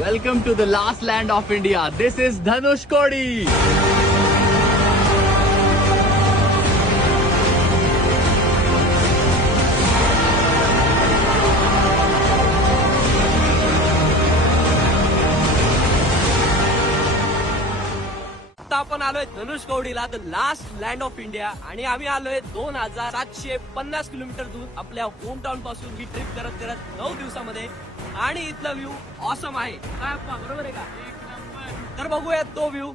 Welcome to the last land of India. This is Dhanushkodi. आता आपण आलोय धनुषकवडीला, the last land of India. आणि आम्ही आलोय 2750 किलोमीटर दूर आपल्या होम टाउन पासून ही ट्रिप करत करत 9 दिवसामध्ये. आणि इथला व्ह्यू ऑसम आहे. काय अप्पा, बरोबर आहे का? तर बघूया तो व्ह्यू.